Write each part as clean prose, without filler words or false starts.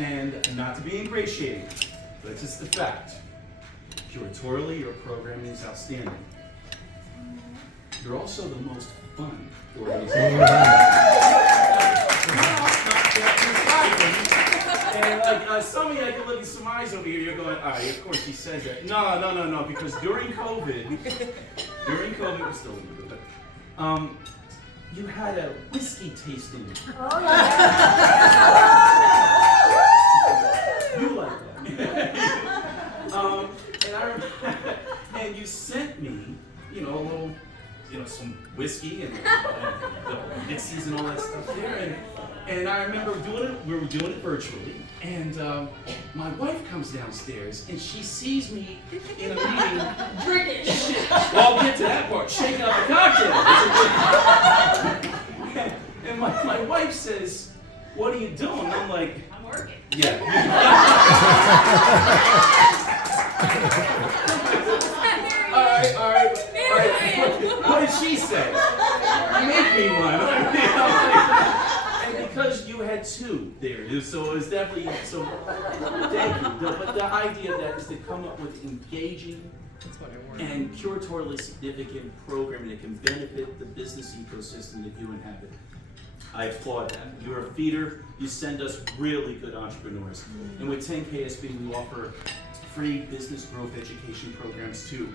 And not to be ingratiating, but it's just the fact. Curatorially, your programming is outstanding. You're also the most fun organization. And like some of you, I can look at some eyes over here. You're going, all right, of course he says that. No, because during COVID, we're still in it, but you had a whiskey tasting. Oh yeah. You like that. And I remember, and you sent me, a little, some whiskey and mixies and all that stuff there. And I remember we were doing it virtually, and my wife comes downstairs and she sees me in a meeting drinking. Well, I'll get to that part, shaking up a cocktail. And my wife says, "What are you doing?" And I'm like, "I'm working." Yeah. All right. What did she say? Make me one. And because you had two there, so it was definitely, thank you. But the idea of that is to come up with engaging and curatorially significant programming that can benefit the business ecosystem that you inhabit. I applaud that. You're a feeder. You send us really good entrepreneurs. And with 10KSB, we offer free business growth education programs to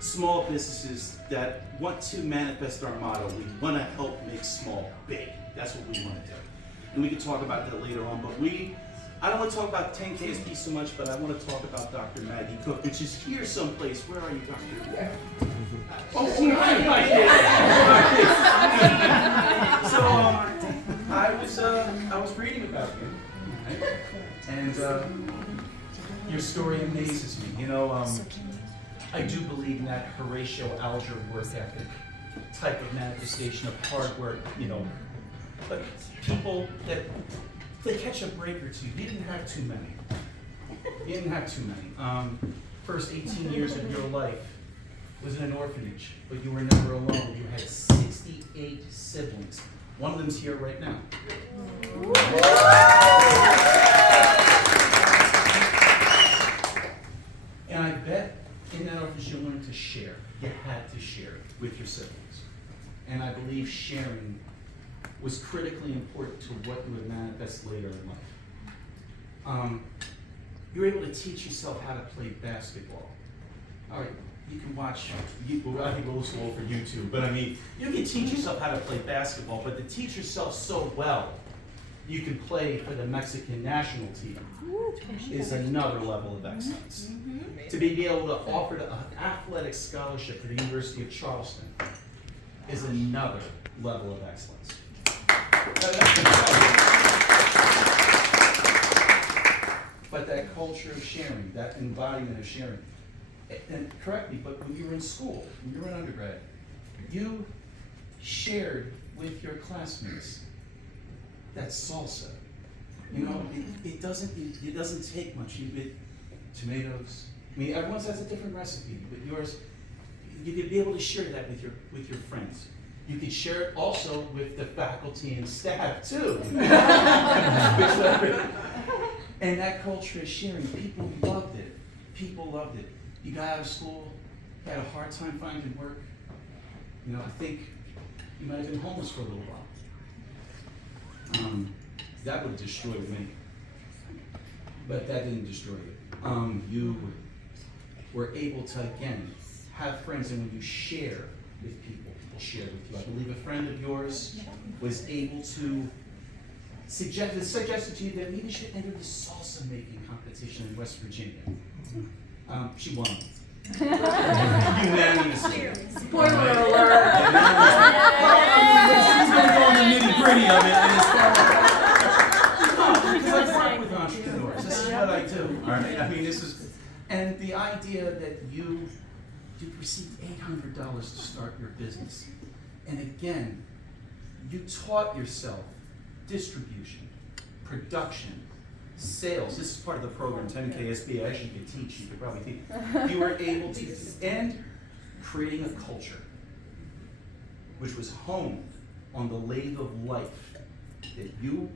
small businesses that want to manifest our motto. We want to help make small big. That's what we want to do. And we can talk about that later on. But I don't want to talk about 10KSB so much, but I want to talk about Dr. Magie Cook, which is here someplace. Where are you, Dr.? Oh, right here. So I was reading about you, right? And your story amazes me. I do believe in that Horatio Alger work ethic type of manifestation of hard work. But people that they catch a break or two. You didn't have too many. First 18 years of your life was in an orphanage, but you were never alone. You had 68 siblings. One of them's here right now. And I bet in that orphanage you learned to share. You had to share with your siblings. And I believe sharing was critically important to what you would manifest later in life. You were able to teach yourself how to play basketball. All right, you can watch, I think we're a little slow for YouTube, but you can teach yourself how to play basketball, but to teach yourself so well, you can play for the Mexican national team is another level of excellence. To be able to offer an athletic scholarship to the University of Charleston is another level of excellence. But that culture of sharing, that embodiment of sharing, and correct me, but when you were in school, when you were an undergrad, you shared with your classmates that salsa. It doesn't take much. You get tomatoes. Everyone has a different recipe, but yours, you could be able to share that with your friends. You could share it also with the faculty and staff too. And that culture of sharing, people loved it. You got out of school, you had a hard time finding work. I think you might have been homeless for a little while. That would have destroyed me. But that didn't destroy you. You were able to, again, have friends, and when you share with people share with you. I believe a friend of yours was able to suggested to you that maybe you should enter the salsa making competition in West Virginia. She won. Unanimously. Spoiler alert. She's going to go on the nitty-gritty of it. Because I work with entrepreneurs. This is what I do. All right? This is, and the idea that you received $800 to start your business. And again, you taught yourself distribution, production, sales. This is part of the program, 10KSB. I actually could teach. You could probably teach. You were able to, and creating a culture which was honed on the lathe of life that you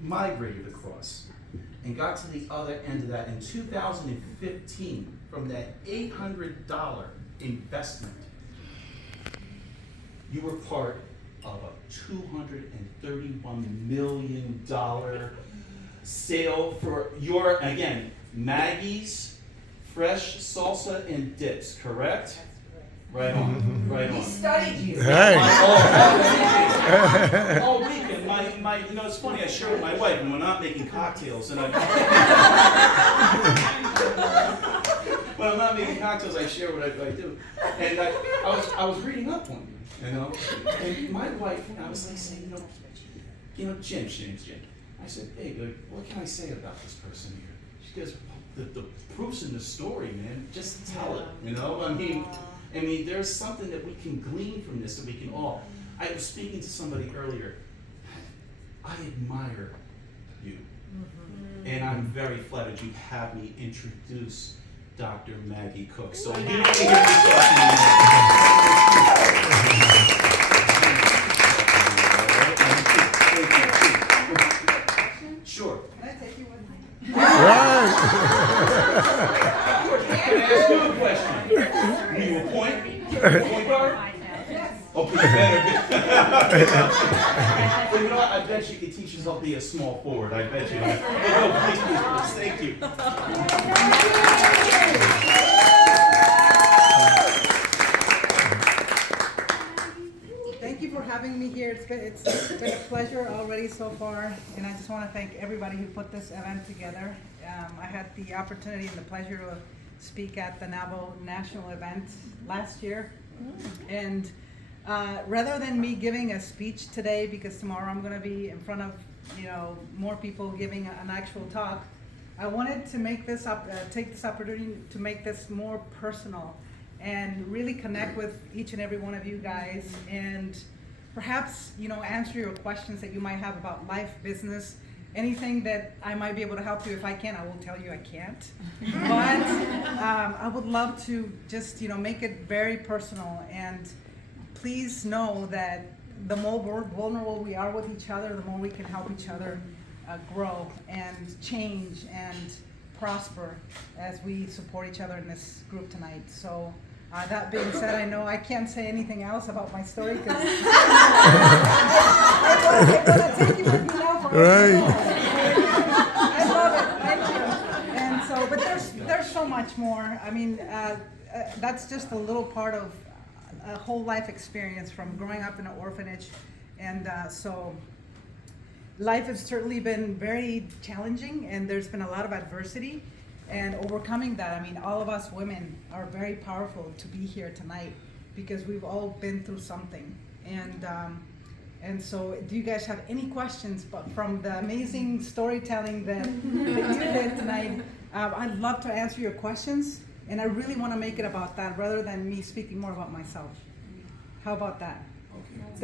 migrated across and got to the other end of that in 2015 from that $800 investment. You were part of a $231 million sale for your, again, Maggie's Fresh Salsa and Dips, correct? Right on, right on. He studied you. Hey. All weekend, my, you know, it's funny, I share with my wife, and we're not making cocktails, and when I'm not making cocktails, I share what I do. And I was reading up on you, you know, and my wife, I was like saying, Jim. I said, hey, what can I say about this person here? She goes, the proof's in the story, man. Just tell it, you know? I mean, there's something that we can glean from this that we can all. I was speaking to somebody earlier. I admire you. And I'm very flattered you have me introduce Dr. Magie Cook. So you need to hear me Sure. Can I take you with me? Right. Can I ask you a question? You a point guard? Oh, please, better. Well, you know what? I bet you can teach us how to be a small forward. I bet you. No, please. Thank you. Thank you for having me here. It's been a pleasure already so far, and I just want to thank everybody who put this event together. I had the opportunity and the pleasure to speak at the NAWBO national event last year, and rather than me giving a speech today, because tomorrow I'm going to be in front of more people giving an actual talk, I wanted to make this take this opportunity to make this more personal and really connect with each and every one of you guys, and perhaps answer your questions that you might have about life, business, anything that I might be able to help you. If I can, I will tell you I can't. But I would love to just make it very personal, and please know that the more vulnerable we are with each other, the more we can help each other grow and change and prosper as we support each other in this group tonight. So that being said, I know I can't say anything else about my story because I'm going to take you with me now for I love it. Thank you. And so, but there's so much more. I mean, that's just a little part of a whole life experience from growing up in an orphanage, and so life has certainly been very challenging, and there's been a lot of adversity, and overcoming that. I mean, all of us women are very powerful to be here tonight because we've all been through something. And so, do you guys have any questions? But from the amazing storytelling that you did tonight, I'd love to answer your questions. And I really want to make it about that rather than me speaking more about myself. How about that? Okay. Does